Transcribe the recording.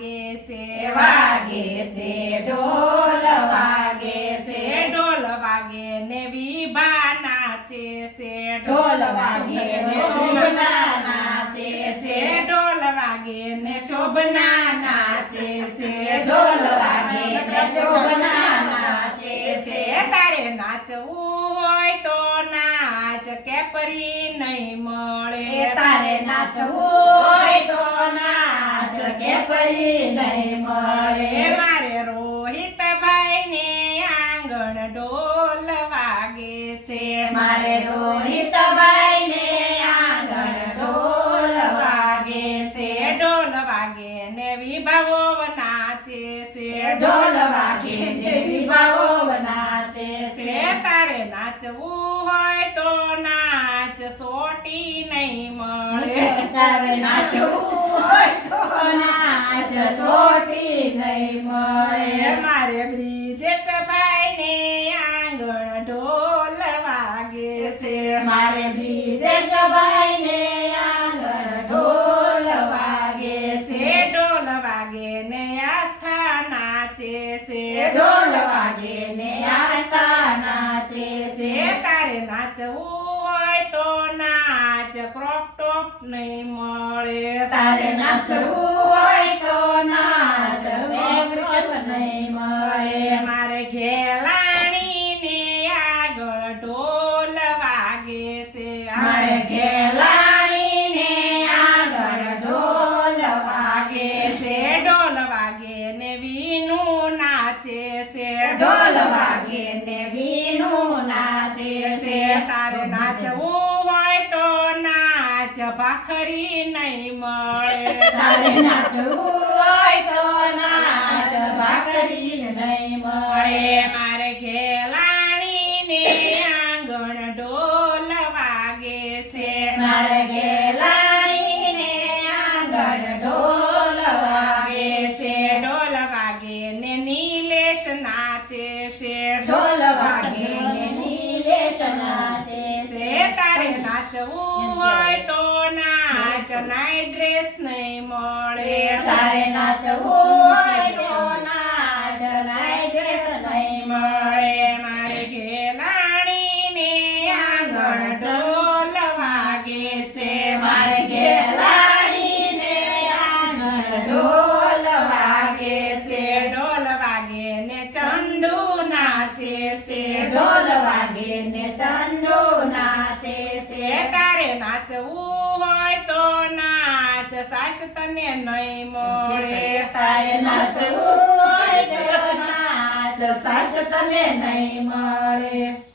વાગે છે વાગે છે ઢોલ વાગે છે ઢોલ વાગે ને વિભા નાચે છે ઢોલ વાગે ને શોભના નાચે છે ઢોલ વાગે ને શોભના નાચે છે ઢોલ વાગે ને શોભના નાચે છે તારે નાચવું હોય તો નાચ કે પરી નહીં મળે. તારે નાચવું હોય તો નાચ. કે પરી નહીં મળે. મારે રોહિત ભાઈ ને આંગણ ઢોલ વાગે છે. મારે રોહિતભાઈ ને આંગણ ઢોલ વાગે છે. ઢોલ વાગે ને વિભાવો નાચે છે. ઢોલ વાગે ને વિભાવો નાચે છે. છે તારે નાચવું હોય તો નાચ સોટી નહીં મળે. તારે નાચવું હોય તો નાચ સોટી નહીં મળે. મારે બ્રિજેશ ભાઈ ને આંગણ ઢોલ વાગે છે. મારે બ્રિજેશભાઈ ને આંગણ ઢોલ વાગે છે. ઢોલ વાગે ને આસ્થા નાચે છે. ઢોલ વાગે ને આસ્થા નાચે છે. તારે નાચવું હોય તો નાચ. ક્રોપ ટોપ નહીં મળે. તારે નાચવું ઘેલાણી ને આગળ ઢોલ વાગે છે. મારે ને આગળ ઢોલ વાગે છે. ઢોલ વાગે ને વીનું નાચે છે. ઢોલ વાગે ને વીણું નાચે છે. તારે નાચવું હોય તો નાચ ભાખરી નહીં મળે. તારે નાચવું ભાખરી નહીં મળે. મારે ઘેલાણી ને આંગણ ઢોલ વાગે છે. મારે ગેલાણી ને આંગણ ઢોલ વાગે છે. ઢોલ વાગે ને નીલેશ નાચે છે. ઢોલ વાગે ને નીલેશ નાચે છે. છે. તારે નાચવું હોય તો નાચ નાઈ ડ્રેસ નહીં મળે. તારે નાચવું નાચે છે ઢોલ વાગે ને ચંદો નાચે છે. તારે નાચવું હોય તો નાચ સાસ તને નહીં મળે. તારે નાચવું હોય તો નાચ સાસ તને નહીં મળે.